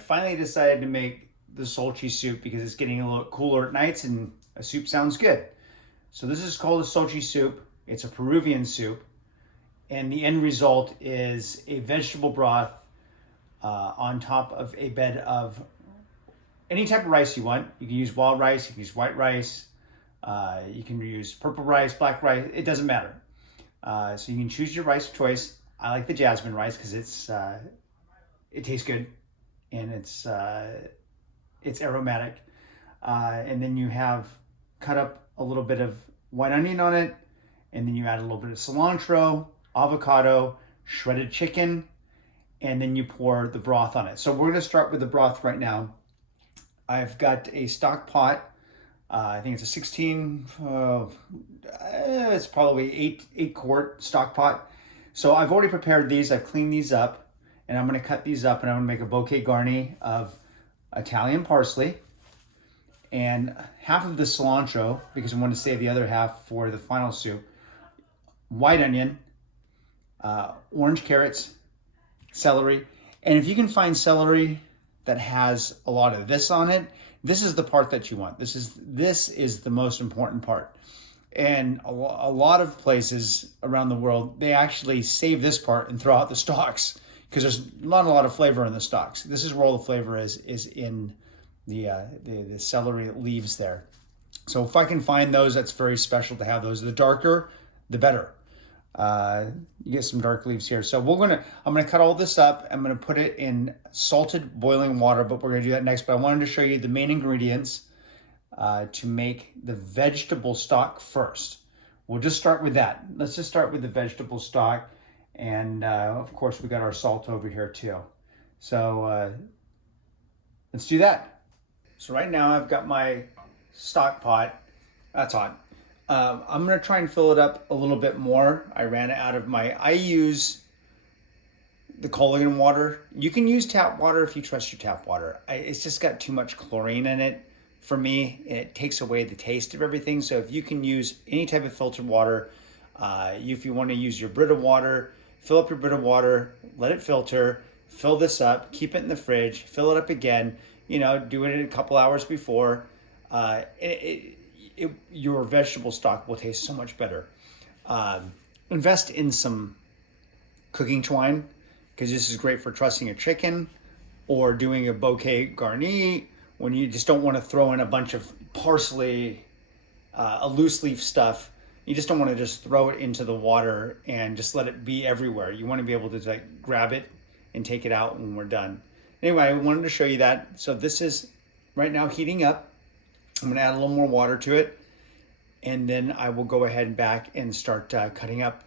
finally decided to make the Xcholti soup because it's getting a little cooler at nights and a soup sounds good. So this is called a Xcholti soup. It's a Peruvian soup. And the end result is a vegetable broth on top of a bed of any type of rice you want. You can use wild rice, you can use white rice, you can use purple rice, black rice, it doesn't matter. So you can choose your rice of choice. I like the Jasmin rice because it tastes good and it's aromatic. And then you have cut up a little bit of white onion on it, and then you add a little bit of cilantro, avocado, shredded chicken, and then you pour the broth on it. So we're gonna start with the broth right now. I've got a stock pot. I think it's a 16, it's probably 8 quart stock pot. So I've already prepared these. I've cleaned these up, and I'm gonna cut these up, and I'm gonna make a bouquet garni of Italian parsley and half of the cilantro, because I want to save the other half for the final soup, white onion, orange carrots, celery. And if you can find celery that has a lot of this on it, this is the part that you want. This is the most important part. And a lot of places around the world, they actually save this part and throw out the stalks because there's not a lot of flavor in the stalks. This is where all the flavor is in the celery leaves there. So if I can find those, that's very special to have those. The darker, the better. You get some dark leaves here. So I'm gonna cut all this up. I'm gonna put it in salted boiling water, but we're gonna do that next. But I wanted to show you the main ingredients to make the vegetable stock first. We'll just start with that. Let's just start with the vegetable stock. And of course we got our salt over here too. So let's do that. So right now I've got my stock pot. That's hot. I'm gonna try and fill it up a little bit more. I ran out of I use the Culligan water. You can use tap water if you trust your tap water. It's just got too much chlorine in it for me. It takes away the taste of everything. So if you can use any type of filtered water, if you want to use your Brita water, fill up your Brita water, let it filter, fill this up, keep it in the fridge, fill it up again. Do it a couple hours before. Your vegetable stock will taste so much better. Invest in some cooking twine because this is great for trussing a chicken or doing a bouquet garni when you just don't want to throw in a bunch of parsley, a loose leaf stuff. You just don't want to just throw it into the water and just let it be everywhere. You want to be able to grab it and take it out when we're done. Anyway, I wanted to show you that. So this is right now heating up. I'm gonna add a little more water to it, and then I will go ahead and back and start cutting up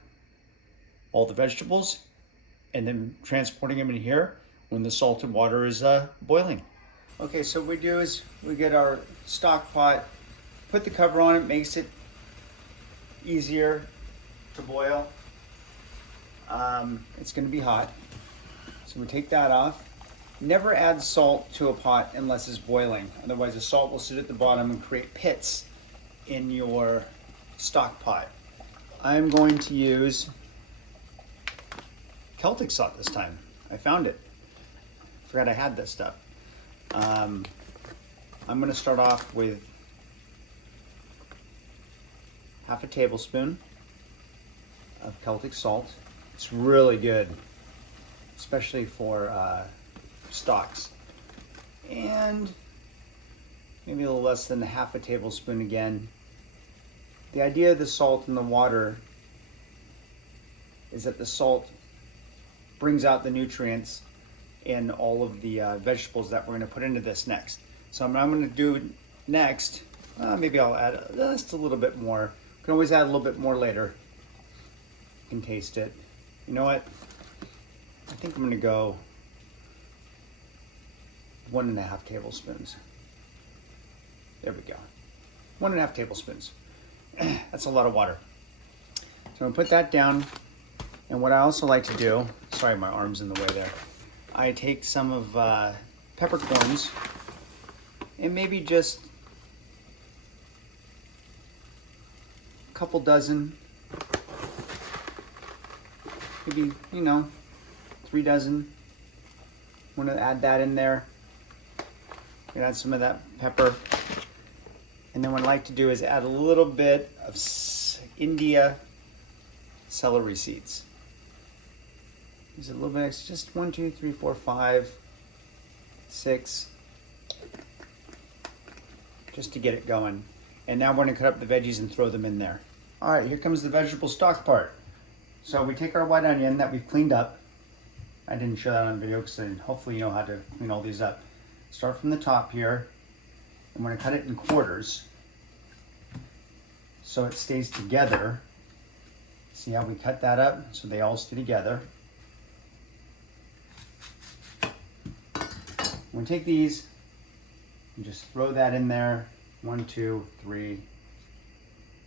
all the vegetables and then transporting them in here when the salted water is boiling. Okay, so what we do is we get our stock pot, put the cover on it, makes it easier to boil. It's gonna be hot. So we take that off. Never add salt to a pot unless it's boiling. Otherwise the salt will sit at the bottom and create pits in your stock pot. I'm going to use Celtic Salt this time. I found it. Forgot I had this stuff. I'm gonna start off with half a tablespoon of Celtic Salt. It's really good, especially for stocks. And maybe a little less than half a tablespoon again. The idea of the salt in the water is that the salt brings out the nutrients in all of the vegetables that we're going to put into this next. So I'm going to do next, maybe I'll add just a little bit more. You can always add a little bit more later. You can taste it. You know what? I think I'm going to go 1.5 tablespoons. There we go. 1.5 tablespoons. That's a lot of water. So I'm gonna put that down. And what I also like to do, sorry, my arm's in the way there. I take some of peppercorns and maybe just a couple dozen, maybe, 3 dozen. Want to add that in there. We add some of that pepper. And then what I like to do is add a little bit of India celery seeds. Use a little bit, it's just 1, 2, 3, 4, 5, 6, just to get it going. And now we're gonna cut up the veggies and throw them in there. All right, here comes the vegetable stock part. So we take our white onion that we've cleaned up. I didn't show that on video because hopefully you know how to clean all these up. Start from the top here. I'm gonna cut it in quarters so it stays together. See how we cut that up? So they all stay together. I'm gonna take these and just throw that in there. 1, 2, 3,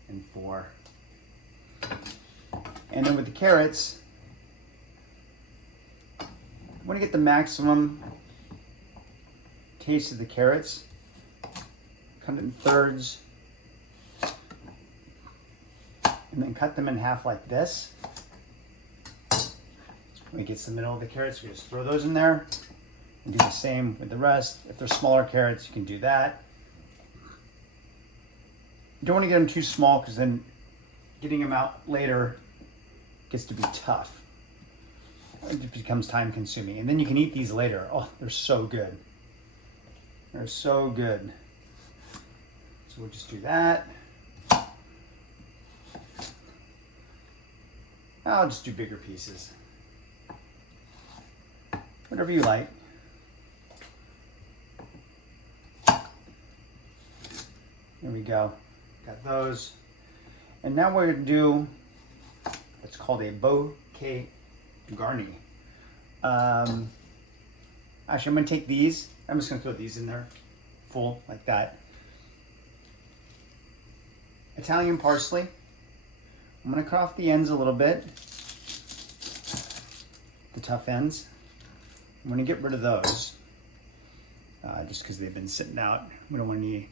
and 4. And then with the carrots, I want to get the maximum taste of the carrots. Cut it in thirds. And then cut them in half like this. When it gets to the middle of the carrots, you just throw those in there. And do the same with the rest. If they're smaller carrots, you can do that. You don't want to get them too small because then getting them out later gets to be tough. It becomes time consuming. And then you can eat these later. Oh, they're so good. They're so good. So we'll just do that. I'll just do bigger pieces. Whatever you like. There we go. Got those. And now we're going to do what's called a bouquet garni. Actually, I'm going to take these. I'm just going to throw these in there full like that. Italian parsley. I'm going to cut off the ends a little bit. The tough ends. I'm going to get rid of those. Just because they've been sitting out. We don't want to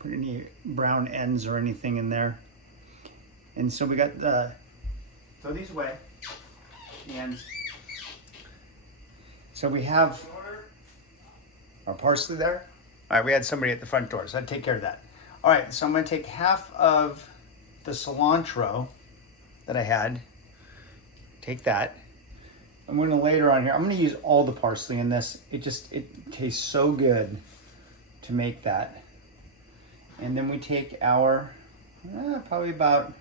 put any brown ends or anything in there. And so we got throw these away, the ends. So we have our parsley there. All right, we had somebody at the front door, so I'd take care of that. All right, so I'm gonna take half of the cilantro that I had, take that. I'm gonna later on here, I'm gonna use all the parsley in this. It tastes so good to make that. And then we take our, probably about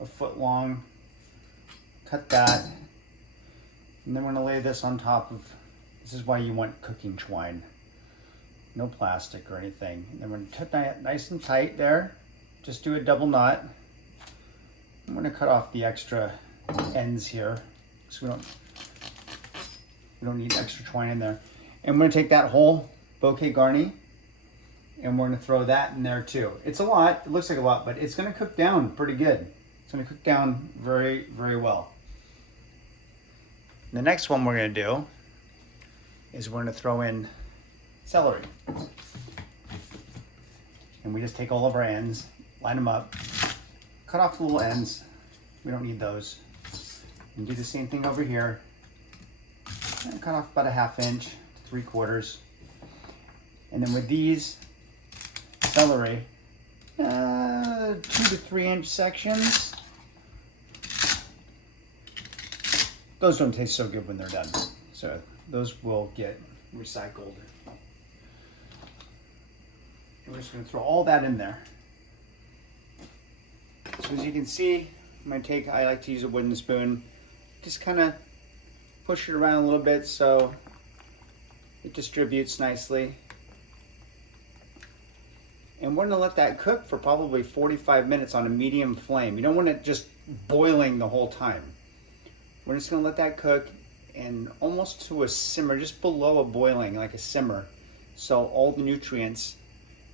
a foot long, cut that. And then we're gonna lay this on top of, this is why you want cooking twine. No plastic or anything. And then we're gonna tuck that nice and tight there. Just do a double knot. I'm gonna cut off the extra ends here, so we don't need extra twine in there. And we're gonna take that whole bouquet garni, and we're gonna throw that in there too. It's a lot, it looks like a lot, but it's gonna cook down pretty good. It's gonna cook down very, very well. The next one we're gonna do is we're gonna throw in celery. And we just take all of our ends, line them up, cut off the little ends. We don't need those. And do the same thing over here. And cut off about a 1/2 inch to 3/4. And then with these celery, 2 to 3 inch sections. Those don't taste so good when they're done. So those will get recycled. And we're just gonna throw all that in there. So as you can see, I'm gonna take, I like to use a wooden spoon, just kind of push it around a little bit so it distributes nicely. And we're gonna let that cook for probably 45 minutes on a medium flame. You don't want it just boiling the whole time. We're just gonna let that cook and almost to a simmer, just below a boiling, like a simmer. So all the nutrients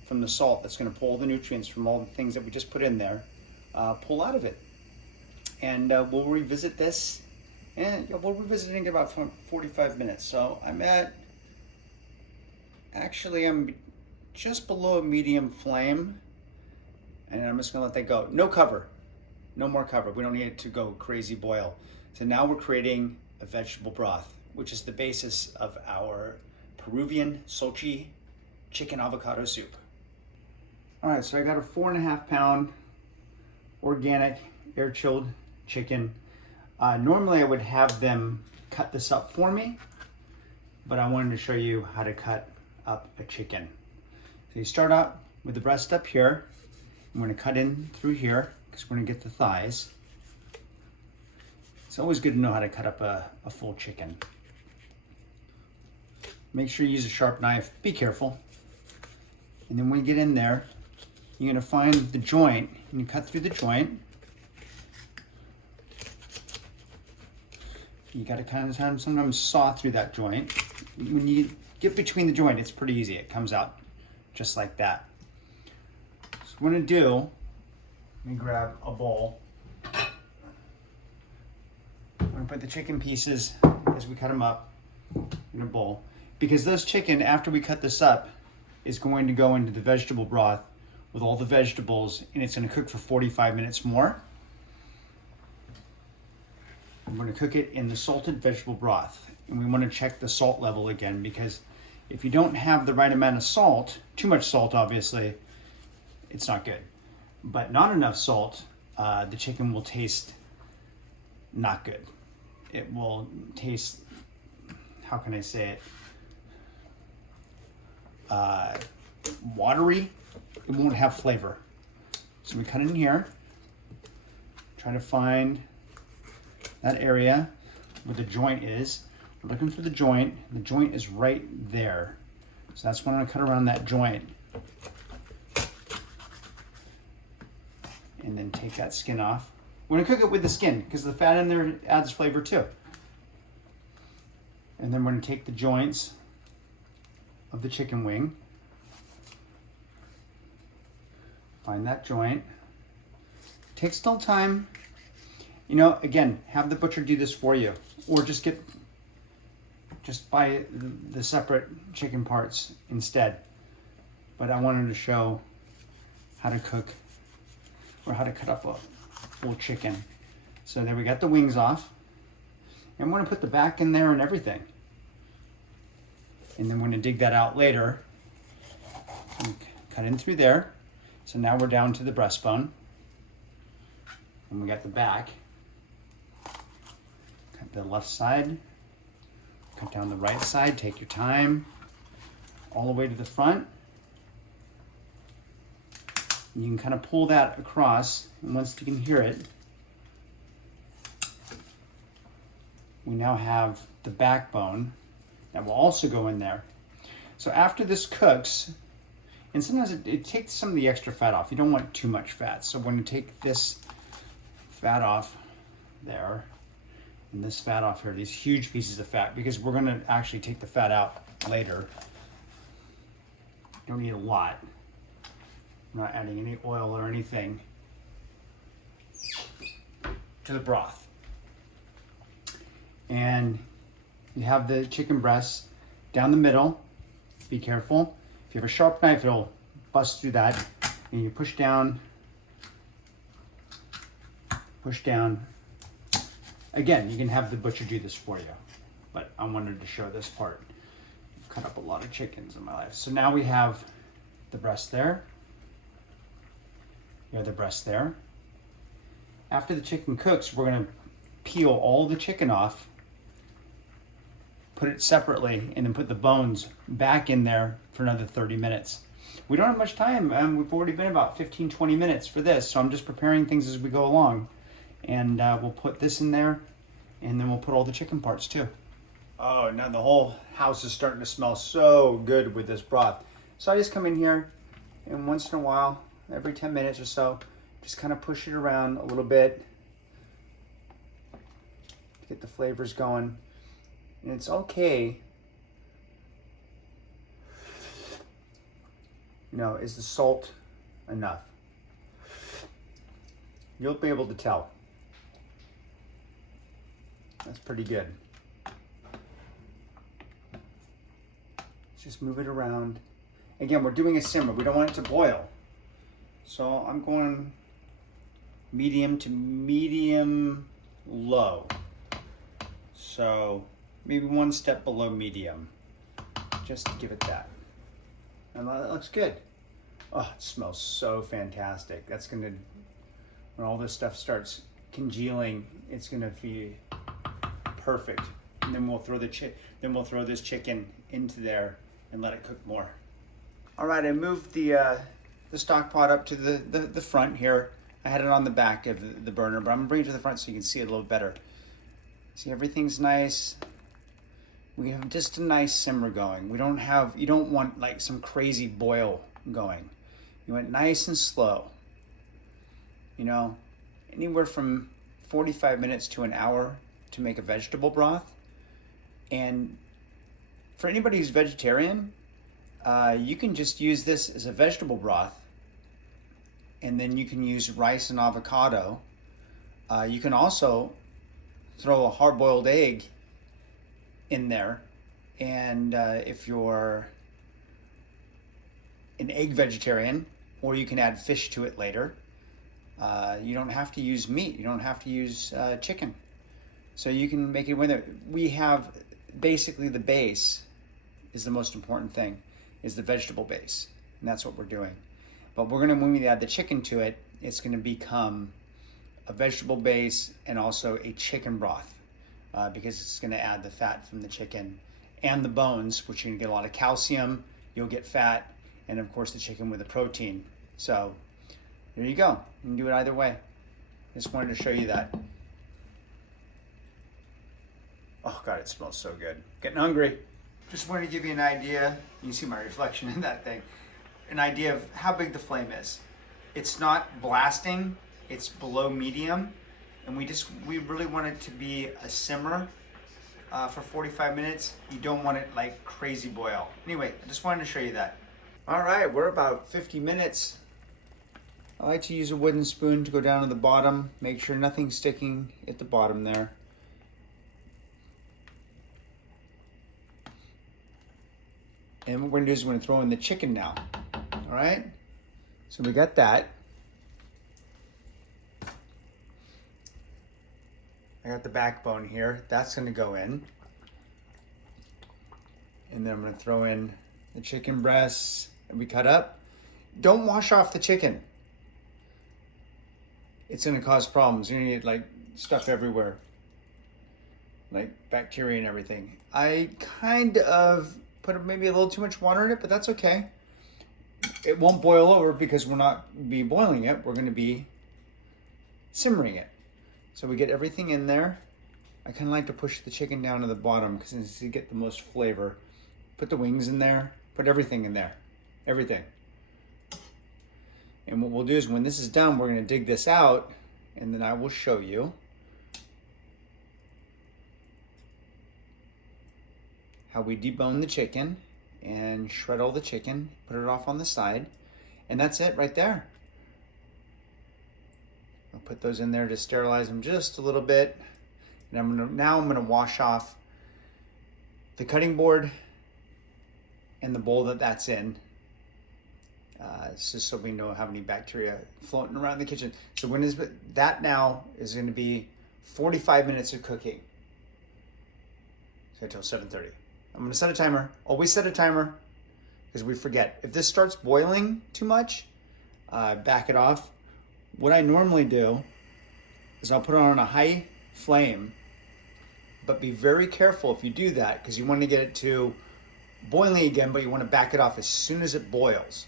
from the salt, that's gonna pull the nutrients from all the things that we just put in there, pull out of it. And we'll revisit this, and we'll revisit it in about 45 minutes. So I'm just below a medium flame, and I'm just gonna let that go. No cover, no more cover. We don't need it to go crazy boil. So now we're creating a vegetable broth, which is the basis of our Peruvian Xcholti chicken avocado soup. All right, so I got a 4.5 pound organic air chilled chicken. Normally I would have them cut this up for me, but I wanted to show you how to cut up a chicken. So you start out with the breast up here. I'm going to cut in through here because we're going to get the thighs. It's always good to know how to cut up a full chicken. Make sure you use a sharp knife. Be careful. And then when you get in there, you're going to find the joint and you cut through the joint. You got to kind of sometimes saw through that joint. When you get between the joint, it's pretty easy. It comes out just like that. So what I'm going to do, let me grab a bowl. I'm going to put the chicken pieces as we cut them up in a bowl. Because this chicken, after we cut this up, is going to go into the vegetable broth with all the vegetables, and it's going to cook for 45 minutes more. I'm going to cook it in the salted vegetable broth. And we want to check the salt level again, because if you don't have the right amount of salt, too much salt obviously, it's not good. But not enough salt, the chicken will taste not good. It will taste, how can I say it, watery. It won't have flavor. So we cut in here, try to find that area where the joint is. We're looking for the joint. The joint is right there. So that's when I'm gonna cut around that joint. And then take that skin off. We're gonna cook it with the skin because the fat in there adds flavor too. And then we're gonna take the joints of the chicken wing. Find that joint. Takes still time. You know, again, have the butcher do this for you, or just buy the separate chicken parts instead. But I wanted to show how to cook, or how to cut up a full chicken. So there we got the wings off. And I'm gonna put the back in there and everything. And then we're gonna dig that out later. And cut in through there. So now we're down to the breastbone. And we got the back. Cut the left side. Cut down the right side, take your time. All the way to the front. And you can kind of pull that across, and once you can hear it, we now have the backbone that will also go in there. So after this cooks, and sometimes it takes some of the extra fat off. You don't want too much fat. So we're going to take this fat off there, and this fat off here, these huge pieces of fat, because we're going to actually take the fat out later. Don't need a lot. I'm not adding any oil or anything to the broth. And you have the chicken breasts down the middle. Be careful. If you have a sharp knife, it'll bust through that. And you push down. Push down. Again, you can have the butcher do this for you, but I wanted to show this part. I've cut up a lot of chickens in my life. So now we have the breast there. You have the breast there. After the chicken cooks, we're gonna peel all the chicken off, put it separately, and then put the bones back in there for another 30 minutes. We don't have much time. We've already been about 15, 20 minutes for this, so I'm just preparing things as we go along. And we'll put this in there, and then we'll put all the chicken parts too. Oh, now the whole house is starting to smell so good with this broth. So I just come in here, and once in a while, every 10 minutes or so, just kind of push it around a little bit to get the flavors going. And it's okay. You know, is the salt enough? You'll be able to tell. That's pretty good. Just move it around. Again, we're doing a simmer. We don't want it to boil. So I'm going medium to medium low. So maybe one step below medium. just to give it that. And that looks good. Oh, it smells so fantastic. That's gonna, when all this stuff starts congealing, it's gonna be perfect. And then we'll throw this chicken into there and let it cook more. All right, I moved the stock pot up to the front here. I had it on the back of the burner, but I'm gonna bring it to the front so you can see it a little better. See, everything's nice. We have just a nice simmer going. You don't want like some crazy boil going. You want nice and slow. You know, anywhere from 45 minutes to an hour to make a vegetable broth. And for anybody who's vegetarian, you can just use this as a vegetable broth. And then you can use rice and avocado. You can also throw a hard-boiled egg in there. And if you're an egg vegetarian, or you can add fish to it later, you don't have to use meat. You don't have to use chicken. So you can make it with it. We have basically the base is the most important thing, is the vegetable base. And that's what we're doing. But when we add the chicken to it, it's gonna become a vegetable base and also a chicken broth because it's gonna add the fat from the chicken and the bones, which you're gonna get a lot of calcium, you'll get fat, and of course the chicken with the protein. So there you go. You can do it either way. Just wanted to show you that. Oh God, it smells so good. Getting hungry. Just wanted to give you an idea. You can see my reflection in that thing. An idea of how big the flame is. It's not blasting, it's below medium. And we really want it to be a simmer for 45 minutes. You don't want it like crazy boil. Anyway, I just wanted to show you that. All right, we're about 50 minutes. I like to use a wooden spoon to go down to the bottom, make sure nothing's sticking at the bottom there. And what we're gonna do is we're gonna throw in the chicken now. All right, so we got that. I got the backbone here. That's gonna go in. And then I'm gonna throw in the chicken breasts that we cut up. Don't wash off the chicken. It's gonna cause problems. You're gonna get like stuff everywhere, like bacteria and everything. I kind of put maybe a little too much water in it, but that's okay. It won't boil over because we're not be boiling it. We're gonna be simmering it. So we get everything in there. I kind of like to push the chicken down to the bottom because it's to get the most flavor. Put the wings in there, put everything in there, everything. And what we'll do is when this is done, we're gonna dig this out and then I will show you how we debone the chicken and shred all the chicken, put it off on the side, and that's it right there. I'll put those in there to sterilize them just a little bit. And now I'm gonna wash off the cutting board and the bowl that's in. It's just so we don't have any bacteria floating around the kitchen. So that now is gonna be 45 minutes of cooking. So until 7:30. I'm gonna set a timer. Always set a timer because we forget. If this starts boiling too much, back it off. What I normally do is I'll put it on a high flame, but be very careful if you do that because you want to get it to boiling again, but you want to back it off as soon as it boils.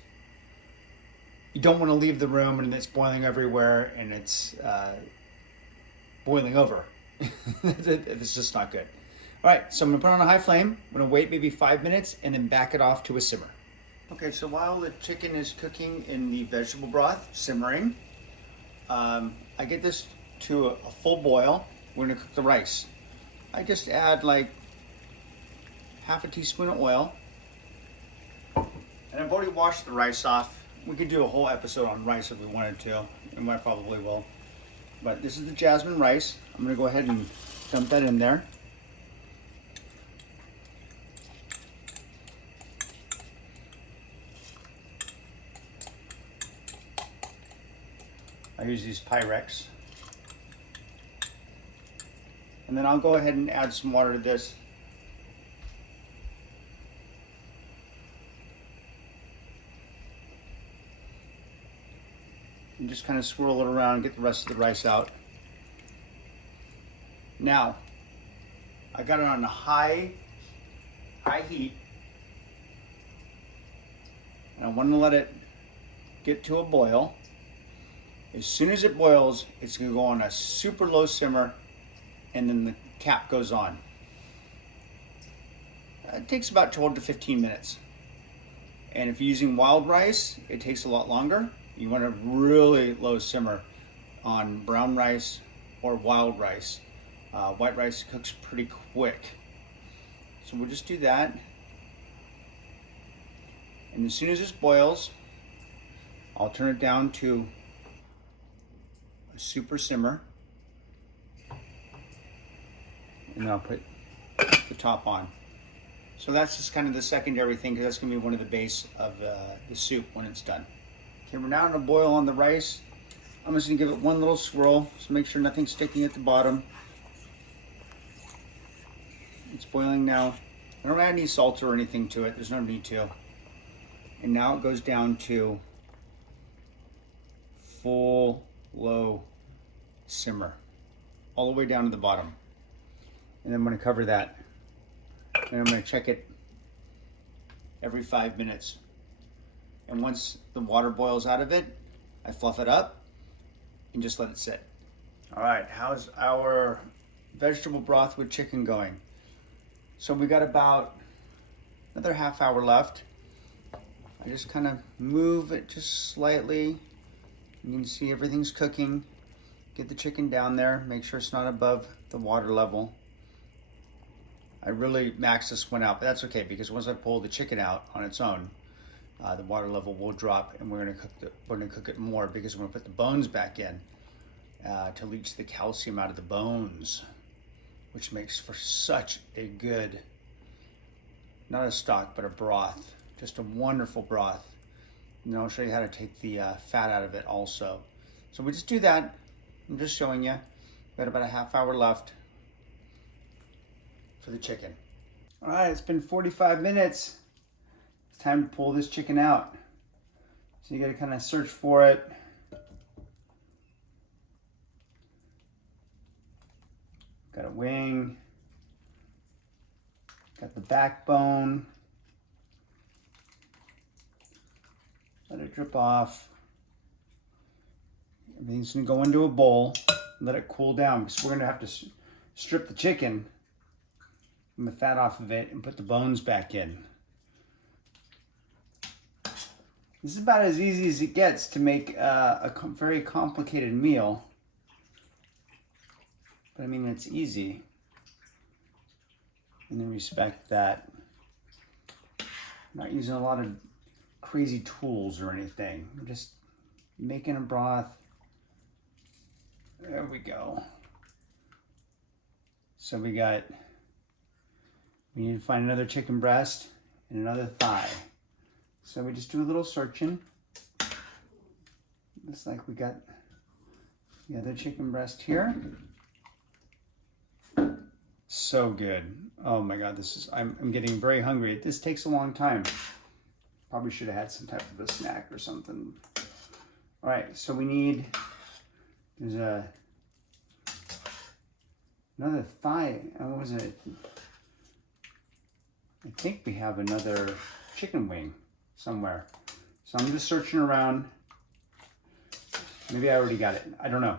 You don't want to leave the room and it's boiling everywhere and it's boiling over. It's just not good. All right, so I'm gonna put it on a high flame. I'm gonna wait maybe 5 minutes and then back it off to a simmer. Okay, so while the chicken is cooking in the vegetable broth, simmering, I get this to a full boil. We're gonna cook the rice. I just add like half a teaspoon of oil. And I've already washed the rice off. We could do a whole episode on rice if we wanted to, and I probably will. But this is the Jasmin rice. I'm gonna go ahead and dump that in there. I use these Pyrex. And then I'll go ahead and add some water to this. and just kind of swirl it around and get the rest of the rice out. Now, I got it on a high heat, and I want to let it get to a boil. As soon as it boils, it's going to go on a super low simmer, and then the cap goes on. It takes about 12 to 15 minutes. And if you're using wild rice, it takes a lot longer. You want a really low simmer on brown rice or wild rice. White rice cooks pretty quick. So we'll just do that. And as soon as this boils, I'll turn it down to a super simmer. And I'll put the top on. So that's just kind of the secondary thing, because that's going to be one of the base of the soup when it's done. Okay, we're now going to boil on the rice. I'm just going to give it one little swirl, so make sure nothing's sticking at the bottom. It's boiling now. I don't add any salt or anything to it. There's no need to. And now it goes down to full low simmer, all the way down to the bottom. And then I'm going to cover that. And I'm going to check it every 5 minutes. And once the water boils out of it, I fluff it up and just let it sit. All right, how's our vegetable broth with chicken going? So we got about another half hour left. I just kind of move it just slightly. You can see everything's cooking. Get the chicken down there, make sure it's not above the water level. I really maxed this one out, but that's okay, because once I pull the chicken out on its own, the water level will drop, and we're gonna cook it more, because we're gonna put the bones back in to leach the calcium out of the bones, which makes for such a good, not a stock, but a broth. Just a wonderful broth. And I'll show you how to take the fat out of it also. So we just do that. I'm just showing you. We've got about a half hour left for the chicken. All right, it's been 45 minutes. It's time to pull this chicken out. So you gotta kind of search for it. Got a wing. Got the backbone. Let it drip off. Everything's gonna go into a bowl. Let it cool down, because we're gonna have to strip the chicken and the fat off of it and put the bones back in. This is about as easy as it gets to make a very complicated meal. But I mean, it's easy in the respect that I'm not using a lot of crazy tools or anything. I'm just making a broth. There we go. So we need to find another chicken breast and another thigh. So we just do a little searching. Looks like we got the other chicken breast here. So good. Oh my God, I'm getting very hungry. This takes a long time. Probably should have had some type of a snack or something. All right, so there's another thigh. What was it? I think we have another chicken wing somewhere. So I'm just searching around. Maybe I already got it. I don't know.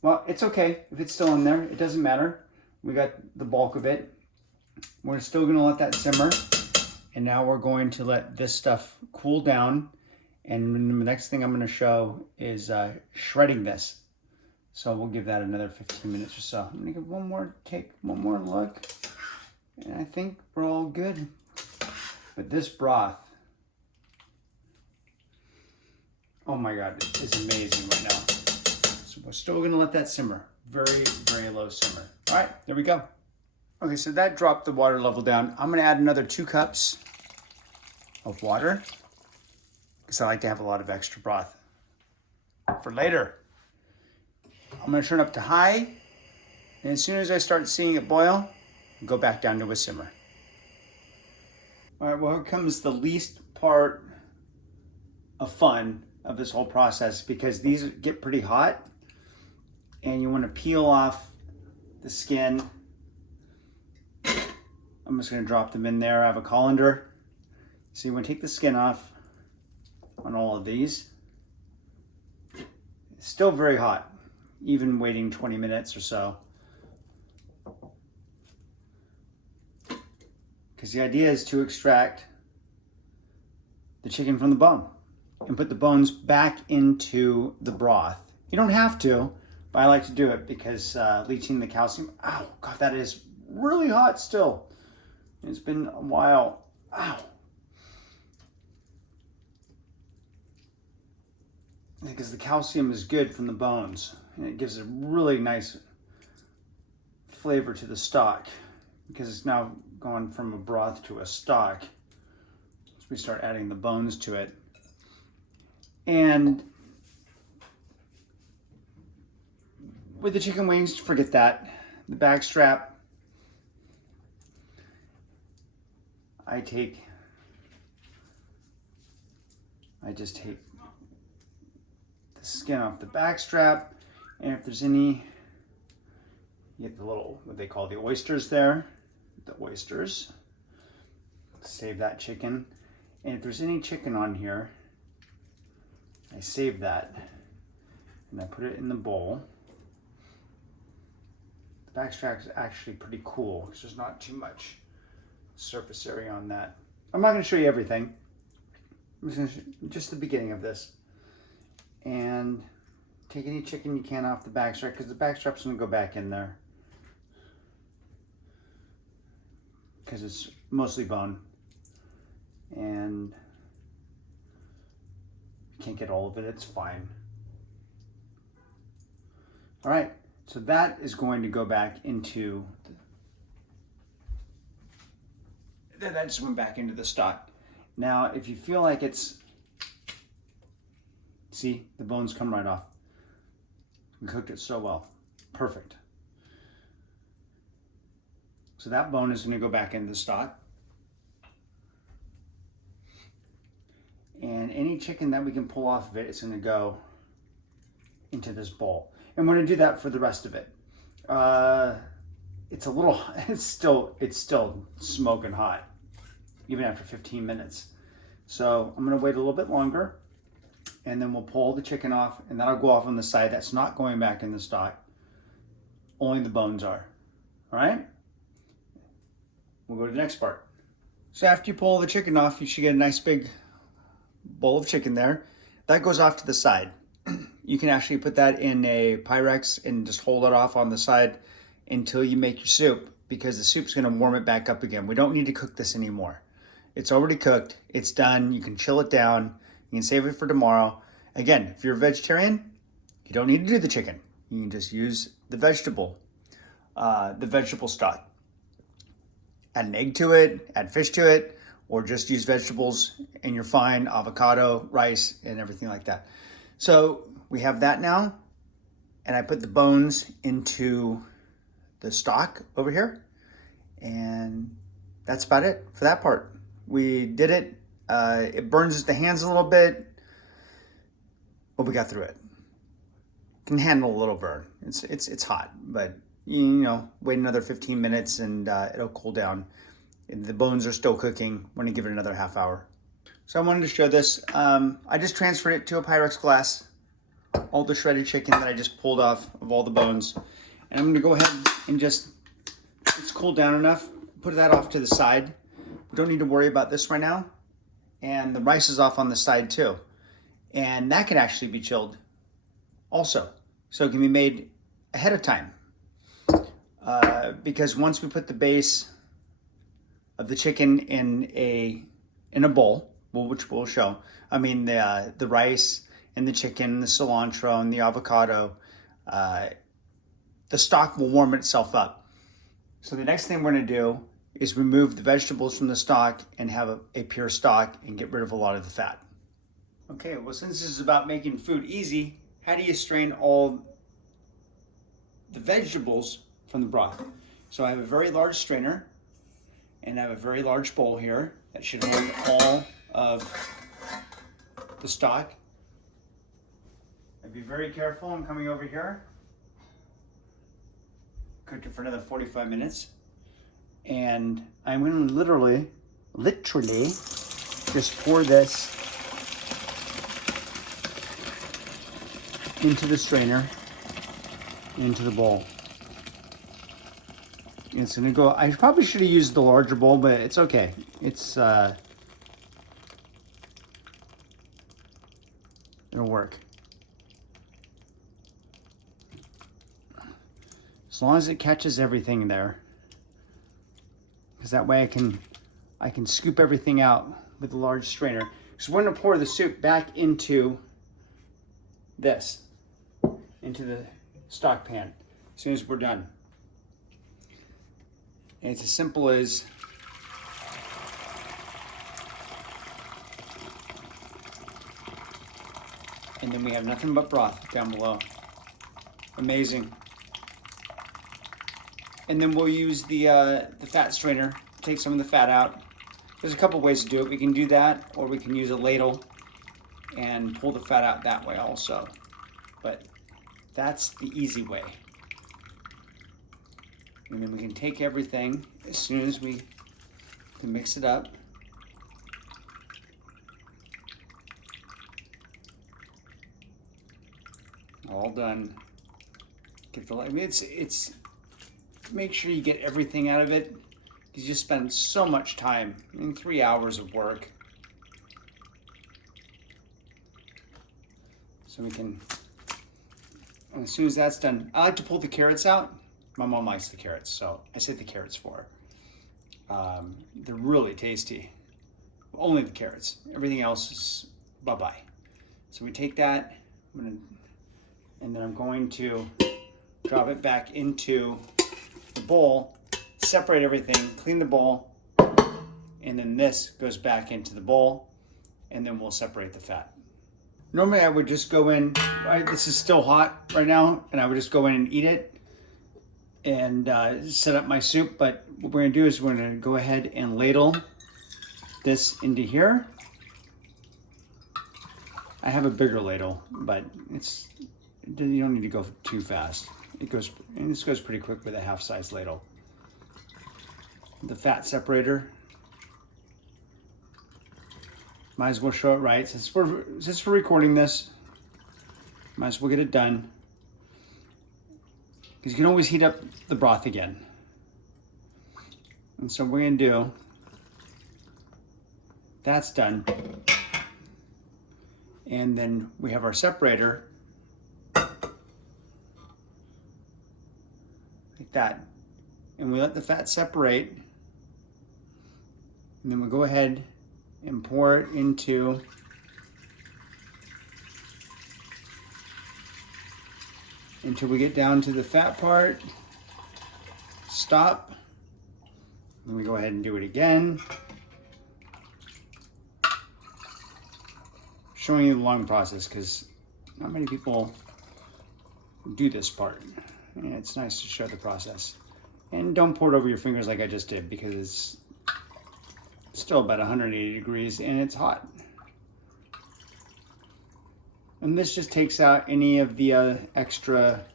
Well, it's okay if it's still in there. It doesn't matter. We got the bulk of it. We're still gonna let that simmer. And now we're going to let this stuff cool down. And the next thing I'm gonna show is shredding this. So we'll give that another 15 minutes or so. I'm gonna give one more look. And I think we're all good. But this broth, oh my God, it's amazing right now. So we're still gonna let that simmer. Very, very low simmer. All right, there we go. Okay, so that dropped the water level down. I'm gonna add another 2 cups of water, because I like to have a lot of extra broth for later. I'm gonna turn up to high, and as soon as I start seeing it boil, go back down to a simmer. All right, well, here comes the least part of fun of this whole process because these get pretty hot and you want to peel off the skin. I'm just going to drop them in there. I have a colander. So you want to take the skin off on all of these. It's still very hot, even waiting 20 minutes or so. Because the idea is to extract the chicken from the bone and put the bones back into the broth. You don't have to, but I like to do it because leaching the calcium. Ow, God, that is really hot still. It's been a while. Ow. Because the calcium is good from the bones and it gives a really nice flavor to the stock because it's now gone from a broth to a stock. So we start adding the bones to it. And with the chicken wings, forget that. The back strap, I just take the skin off the back strap, and if there's any, you get the little, what they call the oysters there, the oysters. Save that chicken. And if there's any chicken on here, I save that and I put it in the bowl. The back strap is actually pretty cool because there's not too much surface area on that. I'm not going to show you everything. I'm just going to show just the beginning of this. And take any chicken you can off the back strap because the back strap's going to go back in there because it's mostly bone. And you can't get all of it, it's fine. All right, so that is going to go back into that just went back into the stock. Now, if you feel like it's, see, the bones come right off. We cooked it so well. Perfect. So that bone is going to go back into the stock. And any chicken that we can pull off of it is going to go into this bowl. And we're going to do that for the rest of it. It's a little, it's still smoking hot, even after 15 minutes. So I'm going to wait a little bit longer, and then we'll pull the chicken off, and that'll go off on the side. That's not going back in the stock. Only the bones are. All right? We'll go to the next part. So after you pull the chicken off, you should get a nice big bowl of chicken there. That goes off to the side. You can actually put that in a Pyrex and just hold it off on the side until you make your soup, because the soup's going to warm it back up again. We don't need to cook this anymore. It's already cooked. It's done. You can chill it down. You can save it for tomorrow. Again, if you're a vegetarian, you don't need to do the chicken. You can just use the vegetable stock. Add an egg to it, add fish to it, or just use vegetables and you're fine. Avocado, rice, and everything like that. So we have that now. And I put the bones into the stock over here. And that's about it for that part. We did it. It burns the hands a little bit, but we got through it. Can handle a little burn. It's hot, but you know, wait another 15 minutes and it'll cool down. The bones are still cooking. We're gonna give it another half hour. So I wanted to show this. I just transferred it to a Pyrex glass. All the shredded chicken that I just pulled off of all the bones. And I'm gonna go ahead and just, it's cooled down enough. Put that off to the side. We don't need to worry about this right now. And the rice is off on the side too. And that can actually be chilled also. So it can be made ahead of time. Because once we put the base of the chicken in a bowl, which we'll show, I mean the rice and the chicken, the cilantro and the avocado, the stock will warm itself up. So the next thing we're gonna do is remove the vegetables from the stock and have a pure stock and get rid of a lot of the fat. Okay, well, since this is about making food easy, how do you strain all the vegetables from the broth? So I have a very large strainer and I have a very large bowl here that should hold all of the stock. be very careful. I'm coming over here. Cooked it for another 45 minutes. And I'm going to literally just pour this into the strainer, into the bowl. It's going to go, I probably should have used the larger bowl, but it's okay. It's, it'll work. As long as it catches everything there. Because that way I can scoop everything out with the large strainer. So we're gonna pour the soup back into this, into the stock pan, as soon as we're done. And it's as simple as and then we have nothing but broth down below. Amazing. And then we'll use the fat strainer to take some of the fat out. There's a couple ways to do it. We can do that, or we can use a ladle and pull the fat out that way also. But that's the easy way. And then we can take everything as soon as we can mix it up. All done. Get the, I mean, it's make sure you get everything out of it, because you just spend so much time. I mean, 3 hours of work. So we can, and as soon as that's done, I like to pull the carrots out. My mom likes the carrots, so I save the carrots for her. They're really tasty. Only the carrots. Everything else is bye-bye. So we take that, and then I'm going to drop it back into the bowl, separate everything, clean the bowl, and then this goes back into the bowl, and then we'll separate the fat. Normally I would just go in, this is still hot right now, and I would just go in and eat it and set up my soup, but what we're gonna do is we're gonna go ahead and ladle this into here. I have a bigger ladle, but you don't need to go too fast. And this goes pretty quick with a half-size ladle. The fat separator. Might as well show it right. Since we're recording this, might as well get it done. Because you can always heat up the broth again. And so we're gonna do, that's done. And then we have our separator. Like that. And we let the fat separate. And then we go ahead and pour it into until we get down to the fat part. Stop. And we go ahead and do it again. Showing you the long process because not many people do this part. And it's nice to show the process. And don't pour it over your fingers like I just did, because it's still about 180 degrees and it's hot. And this just takes out any of the extra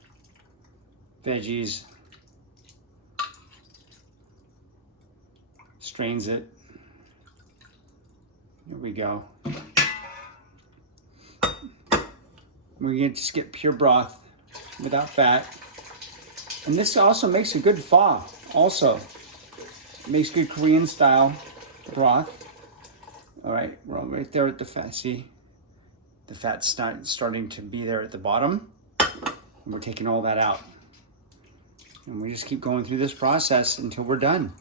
veggies, strains it. There we go. We can just get pure broth without fat. And this also makes a good pho also. It makes good Korean style broth. All right, we're all right there at the fat. See, the fat's starting to be there at the bottom. And we're taking all that out. And we just keep going through this process until we're done.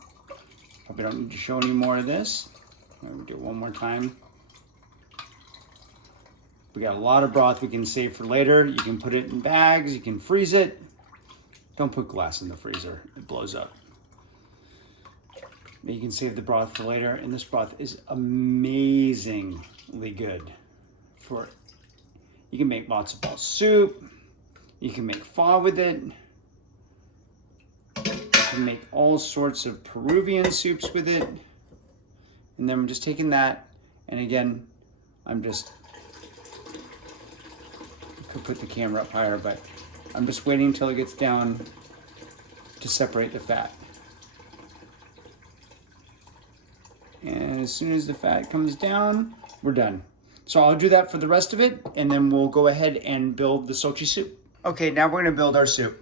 Hope I don't need to show any more of this. We'll do it one more time. We got a lot of broth we can save for later. You can put it in bags, you can freeze it. Don't put glass in the freezer, it blows up. But you can save the broth for later, and this broth is amazingly good. You can make matzo ball soup, you can make pho with it, you can make all sorts of Peruvian soups with it. And then I'm just taking that, and again, I'm just Could put the camera up higher, but I'm just waiting until it gets down to separate the fat. And as soon as the fat comes down, we're done. So I'll do that for the rest of it, and then we'll go ahead and build the Xcholti soup. Okay, now we're gonna build our soup.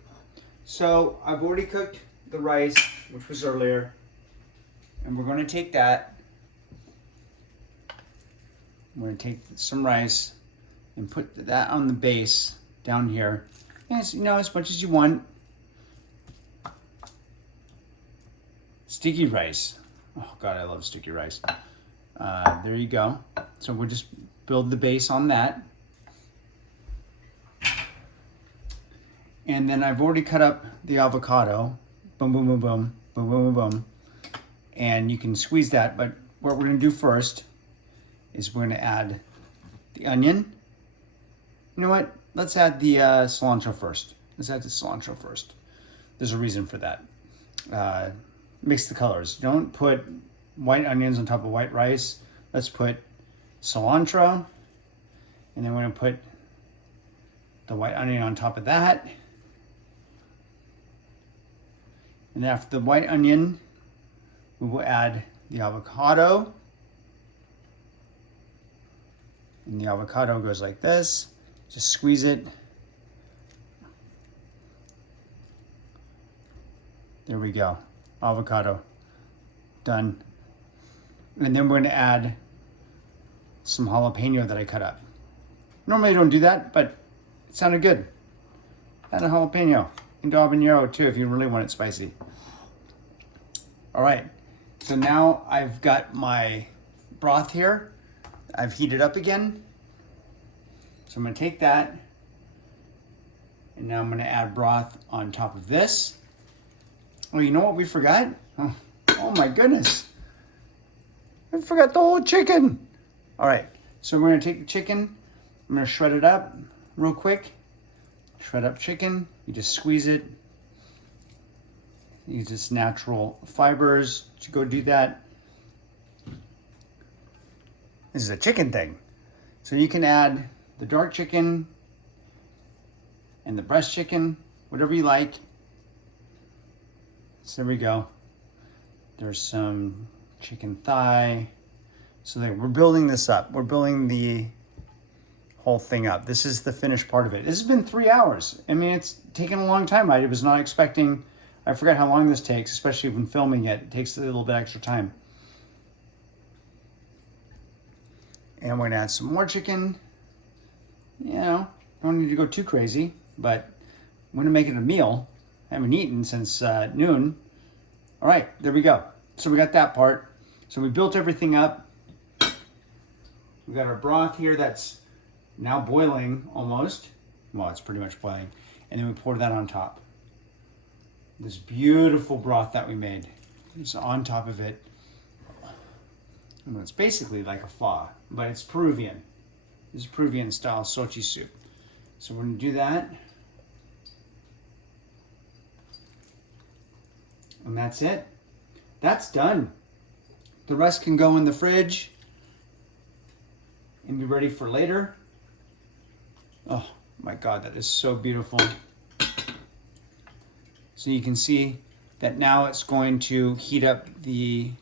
So I've already cooked the rice, which was earlier, and we're gonna take that. We're gonna take some rice and put that on the base down here. Yes, you know, as much as you want. Sticky rice. Oh God, I love sticky rice. There you go. So we'll just build the base on that. And then I've already cut up the avocado. Boom, boom, boom, boom, boom, boom, boom, boom. And you can squeeze that, but what we're gonna do first is we're gonna add the onion. You know what? Let's add the cilantro first. Let's add the cilantro first. There's a reason for that. Mix the colors. Don't put white onions on top of white rice. Let's put cilantro, and then we're gonna put the white onion on top of that. And after the white onion, we will add the avocado. And the avocado goes like this. Just squeeze it. There we go. Avocado. Done. And then we're going to add some jalapeno that I cut up. Normally I don't do that, but it sounded good. Add a jalapeno. You can do habanero too if you really want it spicy. All right. So now I've got my broth here. I've heated up again. So I'm going to take that, and now I'm going to add broth on top of this. Oh, you know what we forgot? Oh my goodness. I forgot the whole chicken. All right, so we're going to take the chicken. I'm going to shred it up real quick. Shred up chicken. You just squeeze it. Use just natural fibers to go do that. This is a chicken thing. So you can add the dark chicken and the breast chicken, whatever you like. So there we go. There's some chicken thigh. So there, we're building this up. We're building the whole thing up. This is the finished part of it. This has been 3 hours. I mean, it's taken a long time. I was not expecting, I forgot how long this takes, especially when filming it. It takes a little bit extra time. And we're gonna add some more chicken. You know, don't need to go too crazy, but I'm gonna make it a meal. I haven't eaten since noon. All right, there we go. So we got that part. So we built everything up. We got our broth here that's now boiling almost. Well, it's pretty much boiling. And then we pour that on top. This beautiful broth that we made. It's on top of it. And it's basically like a pho, but it's Peruvian. This is Peruvian style Xcholti soup. So we're gonna do that. And that's it. That's done. The rest can go in the fridge and be ready for later. Oh my God, that is so beautiful. So you can see that now it's going to heat up the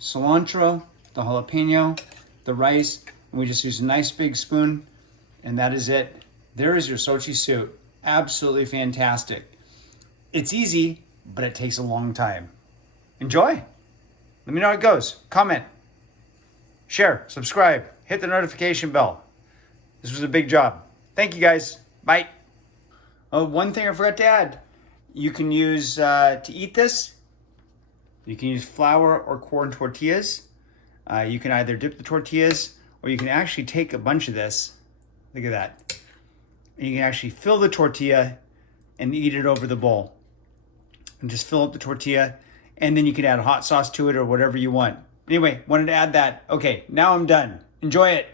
cilantro, the jalapeno, the rice, and we just use a nice big spoon, and that is it. There is your Xcholti soup. Absolutely fantastic. It's easy, but it takes a long time. Enjoy. Let me know how it goes. Comment, share, subscribe, hit the notification bell. This was a big job. Thank you guys. Bye. Oh, one thing I forgot to add. You can use, to eat this, you can use flour or corn tortillas. You can either dip the tortillas, or you can actually take a bunch of this. Look at that. And you can actually fill the tortilla and eat it over the bowl. And just fill up the tortilla, and then you can add hot sauce to it or whatever you want. Anyway, wanted to add that. Okay, now I'm done. Enjoy it.